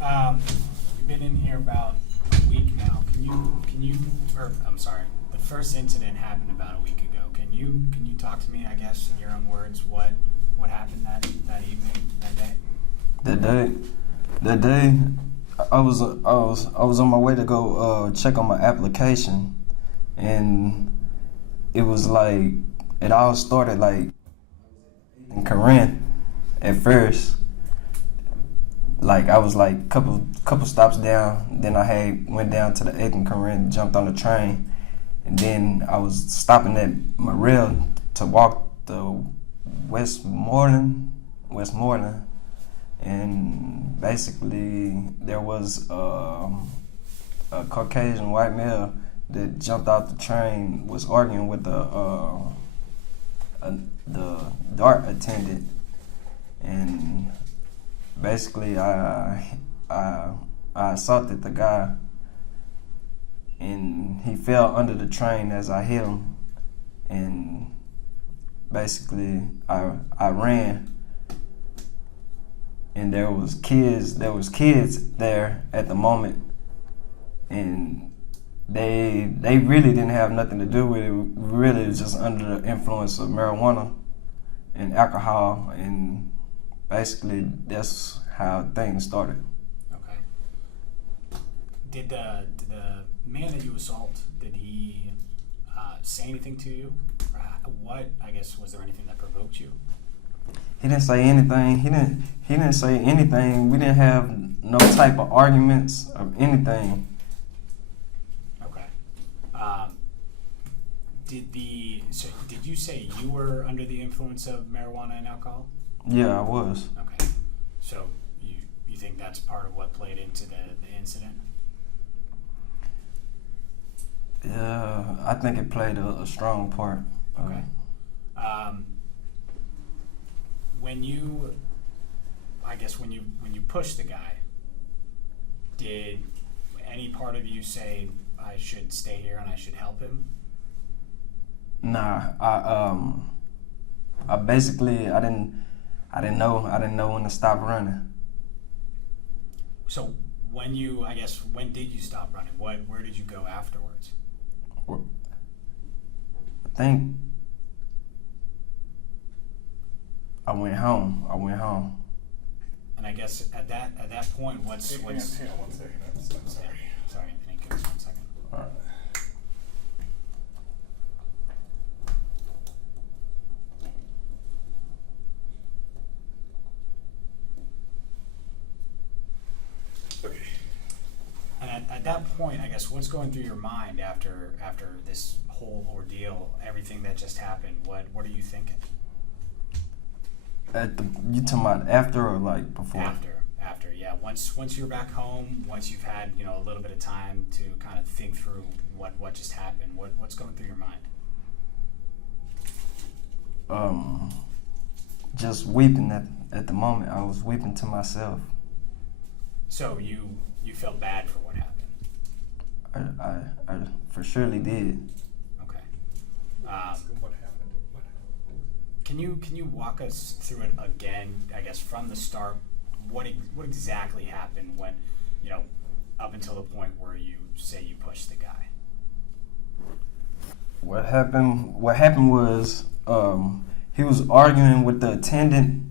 You've been in here about a week now. I'm sorry, the first incident happened about a week ago. Can you talk to me, I guess, in your own words, what happened that evening, that day? That day, I was on my way to go check on my application, and it was like it all started like in Corinth at first. Like I was like couple stops down, then I went down to the 8th and Corinth, jumped on the train, and then I was stopping at Morell to walk the Westmoreland, and basically there was a Caucasian white male that jumped out the train, was arguing with the dart attendant, and basically I assaulted the guy, and he fell under the train as I hit him, and basically I ran, and there was kids there at the moment, and they really didn't have nothing to do with it. Really, it was just under the influence of marijuana and alcohol, and basically that's how things started. Okay. Did the man that you assault, did he say anything to you? I guess, was there anything that provoked you? He didn't say anything. He didn't say anything. We didn't have no type of arguments or anything. Okay. Did you say you were under the influence of marijuana and alcohol? Yeah, I was. Okay. So you think that's part of what played into the incident? Yeah, I think it played a strong part. Okay. When you pushed the guy, did any part of you say I should stay here and I should help him? Nah, I basically I didn't know when to stop running. So when did you stop running? Where did you go afterwards? I think I went home. And I guess at that point, what's Hang on 1 second. I'm sorry. Sorry, Anthony, give us 1 second. All right. Okay. And at that point, I guess, what's going through your mind after this whole ordeal, everything that just happened? What are you thinking? You talking about after or like before? After, yeah. Once you're back home, once you've had a little bit of time to kind of think through what just happened, what's going through your mind? Just weeping at the moment. I was weeping to myself. So you felt bad for what happened? I for surely did. Okay. What happened? Can you walk us through it again? I guess from the start, what exactly happened when, up until the point where you say you pushed the guy? What happened was he was arguing with the attendant.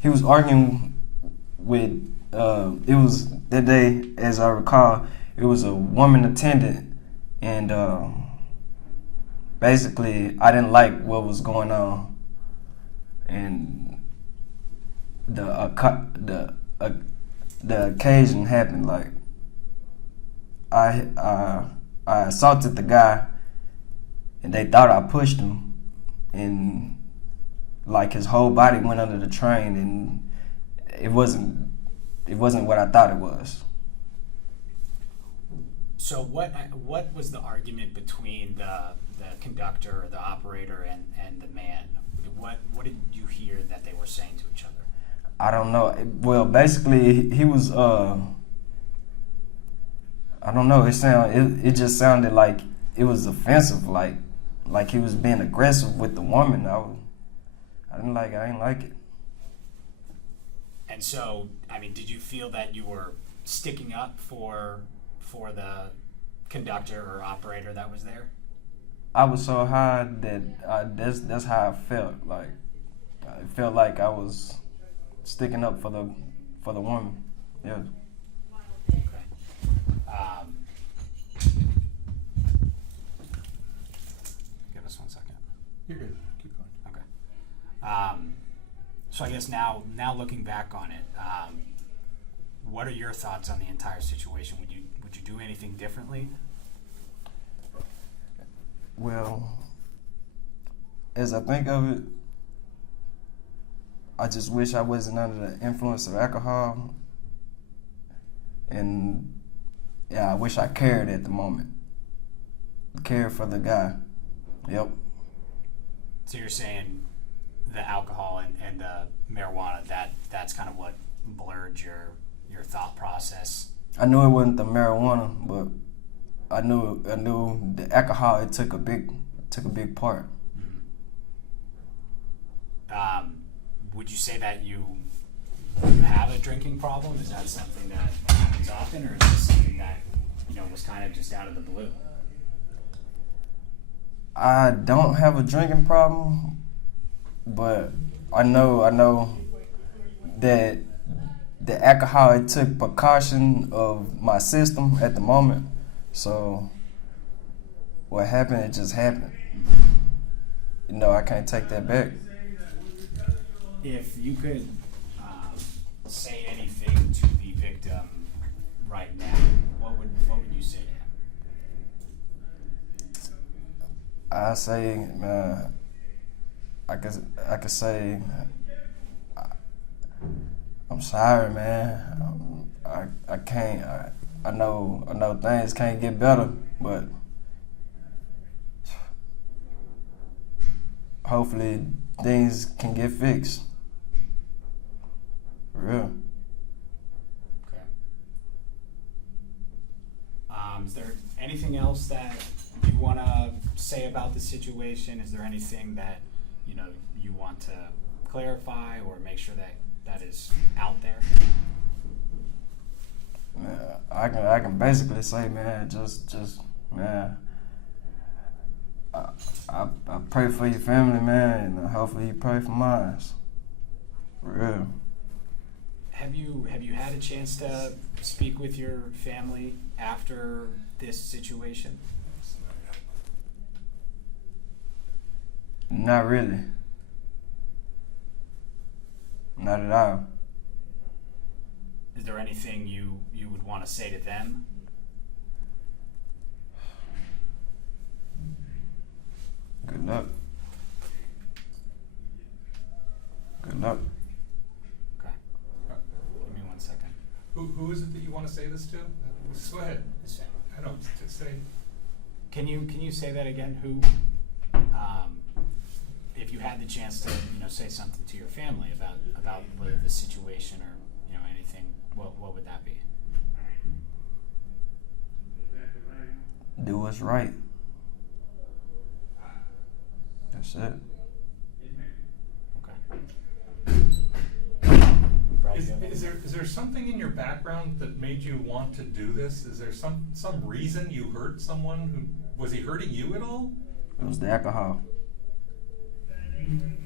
He was arguing with it was that day, as I recall, it was a woman attendant, and basically I didn't like what was going on, and the occasion happened. Like I assaulted the guy, and they thought I pushed him, and like his whole body went under the train, and it wasn't what I thought it was. So what was the argument between the conductor or the operator and the man? What did you hear that they were saying to each other? I don't know. Well, basically he was I don't know. It just sounded like it was offensive, like he was being aggressive with the woman. I didn't like it. And so, I mean, did you feel that you were sticking up for the conductor or operator that was there? I was so high that that's how I felt. Like I felt like I was sticking up for the woman. Yeah. Okay. Give us 1 second. You're good. Keep going. Okay. So I guess now looking back on it, what are your thoughts on the entire situation? Would you do anything differently? Well, as I think of it, I just wish I wasn't under the influence of alcohol. And yeah, I wish I cared at the moment. Cared for the guy. Yep. So you're saying the alcohol and the marijuana, that's kind of what blurred your thought process? I knew it wasn't the marijuana, but I knew the alcohol. It took a big part. Would you say that you have a drinking problem? Is that something that happens often, or is this something that was kind of just out of the blue? I don't have a drinking problem, but I know that the alcohol, it took precaution of my system at the moment. So what happened, it just happened. I can't take that back. If you could say anything to the victim right now, what would you say to him? I say, man, I could say, I'm sorry, man. I can't. I know things can't get better, but hopefully things can get fixed. For real. Okay. Is there anything else that you want to say about the situation? Is there anything that you want to clarify or make sure that is out there? Man, I can basically say, man, just man, I pray for your family, man, and hopefully you pray for mine. For real. Have you had a chance to speak with your family after this situation? Not really. Not at all. Is there anything you would want to say to them? Good luck. Good luck. Okay. Give me 1 second. Who is it that you want to say this to? Go ahead. His family. I don't say. Can you say that again? Who? If you had the chance to say something to your family about whether the situation or anything, what would that be? Do what's right. That's it. Okay. Brad, do you have anything? Is there something in your background that made you want to do this? Is there some reason you hurt someone? Was he hurting you at all? It was the alcohol.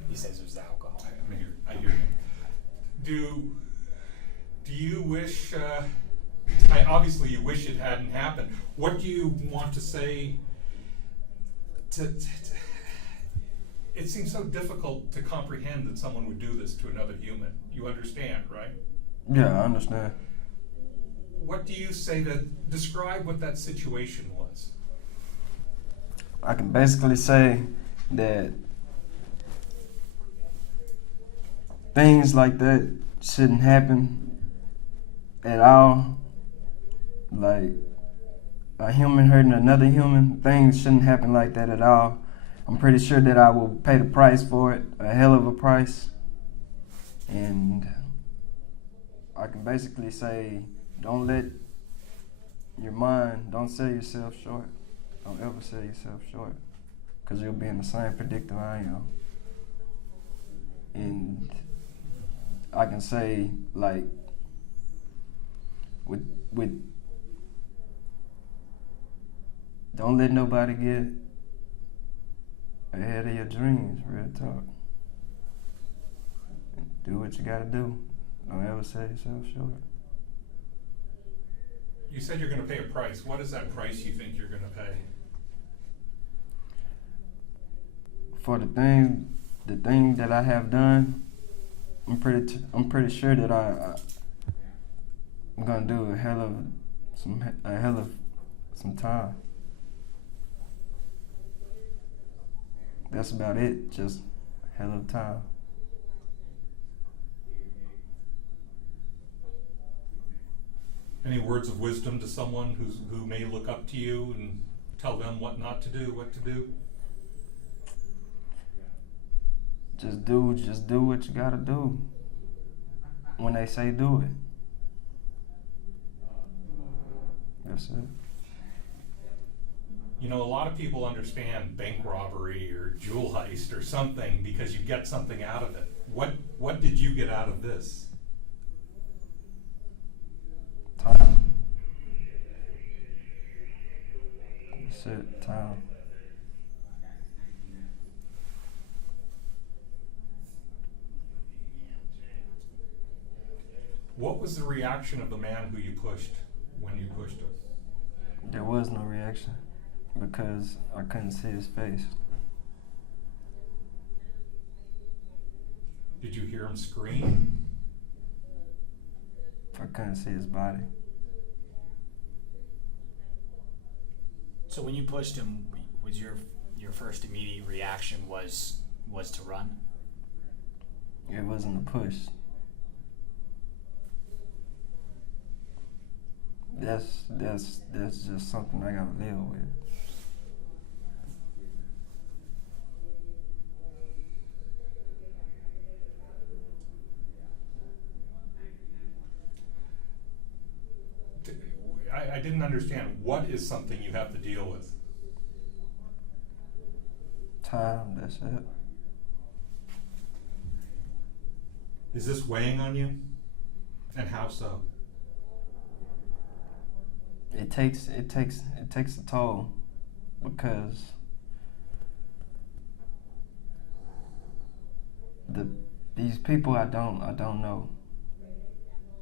He says it was the alcohol. I hear you. Do you wish? Obviously, you wish it hadn't happened. What do you want to say? It seems so difficult to comprehend that someone would do this to another human. You understand, right? Yeah, I understand. What do you say to describe what that situation was? I can basically say that things like that shouldn't happen at all. Like a human hurting another human, things shouldn't happen like that at all. I'm pretty sure that I will pay the price for it, a hell of a price. And I can basically say, don't sell yourself short. Don't ever sell yourself short, because you'll be in the same predicament I am. And I can say, like, with don't let nobody get ahead of your dreams, real talk. Do what you gotta do. Don't ever sell yourself short. You said you're gonna pay a price. What is that price you think you're gonna pay? For the thing that I have done, I'm pretty sure that I'm gonna do a hell of some time. That's about it. Just a hell of time. Any words of wisdom to someone who may look up to you and tell them what not to do, what to do? Just do what you gotta do. When they say do it. That's it. You know, a lot of people understand bank robbery or jewel heist or something because you get something out of it. What did you get out of this? Time. That's it, time. What was the reaction of the man who you pushed when you pushed him? There was no reaction because I couldn't see his face. Did you hear him scream? I couldn't see his body. So when you pushed him, was your first immediate reaction was to run? It wasn't a push. That's just something I gotta live with. I didn't understand. What is something you have to deal with? Time, that's it. Is this weighing on you? And how so? It takes a toll because these people I don't know.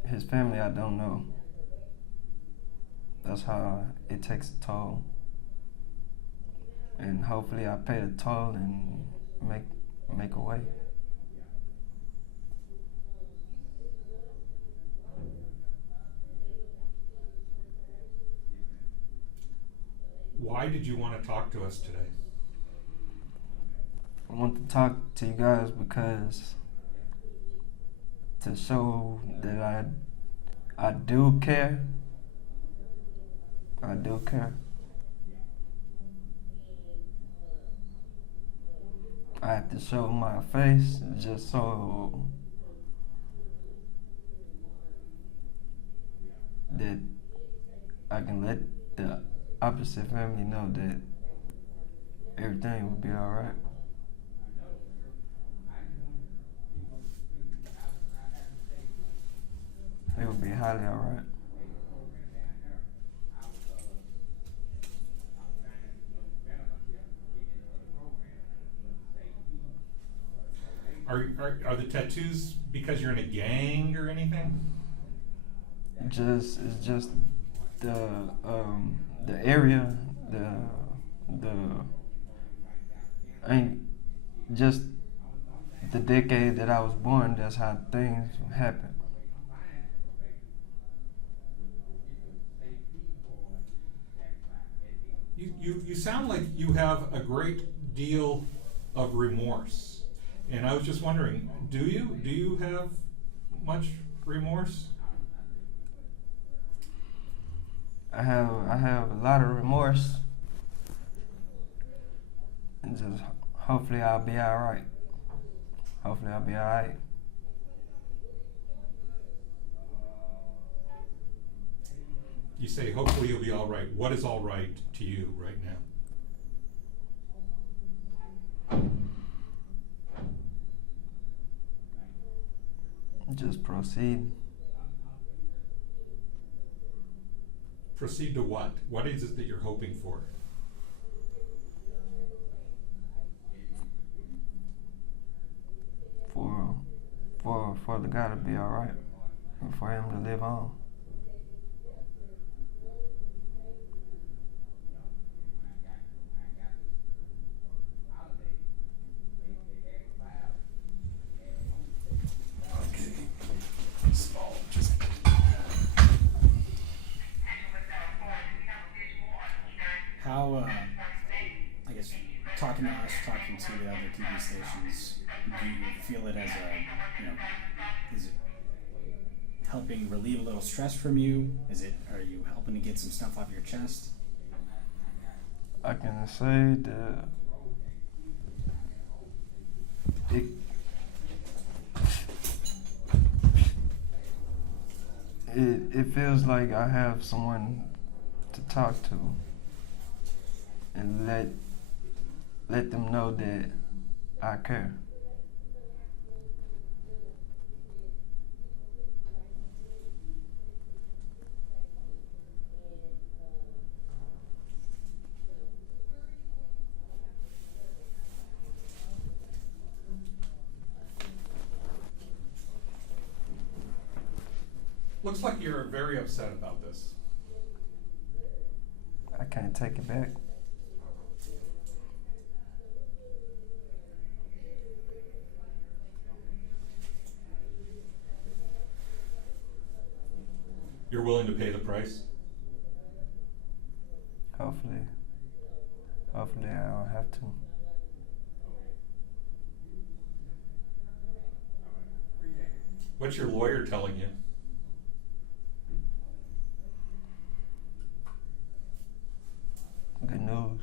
His family I don't know. That's how it takes a toll. And hopefully I pay the toll and make a way. Why did you want to talk to us today? I want to talk to you guys because to show that I do care. I do care. I have to show my face just so that I can let the opposite family know that everything will be alright. It will be highly alright. Are the tattoos because you're in a gang or anything? It's just the area, ain't just the decade that I was born. That's how things happen. You sound like you have a great deal of remorse. And I was just wondering, do you have much remorse? I have a lot of remorse, and just hopefully I'll be alright. Hopefully I'll be alright. You say hopefully you'll be all right. What is all right to you right now? Just proceed. Proceed to what? What is it that you're hoping for? For the guy to be all right, and for him to live on. How, I guess, talking to us, talking to the other TV stations, do you feel it as is it helping relieve a little stress from you? Are you helping to get some stuff off your chest? I can say that it feels like I have someone to talk to and let them know that I care. Looks like you're very upset about this. I can't take it back. You're willing to pay the price? Hopefully I don't have to. What's your lawyer telling you? Good news.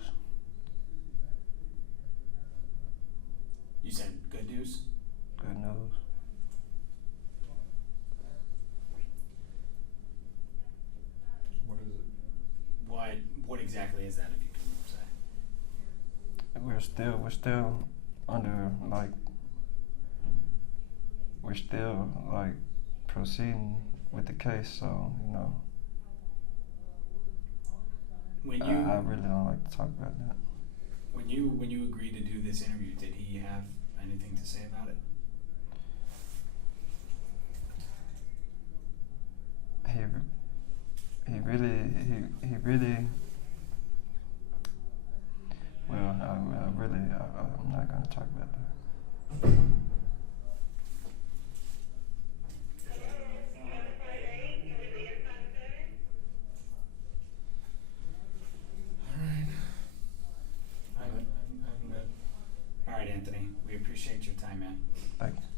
You said good news? Good news. What is it? What exactly is that, if you can say? We're still under we're still proceeding with the case, so When I you really don't like to talk about that. when you agreed to do this interview, did he have anything to say about it? He really well, I'm not gonna talk about that. All right, Anthony. We appreciate your time, man. Thank you.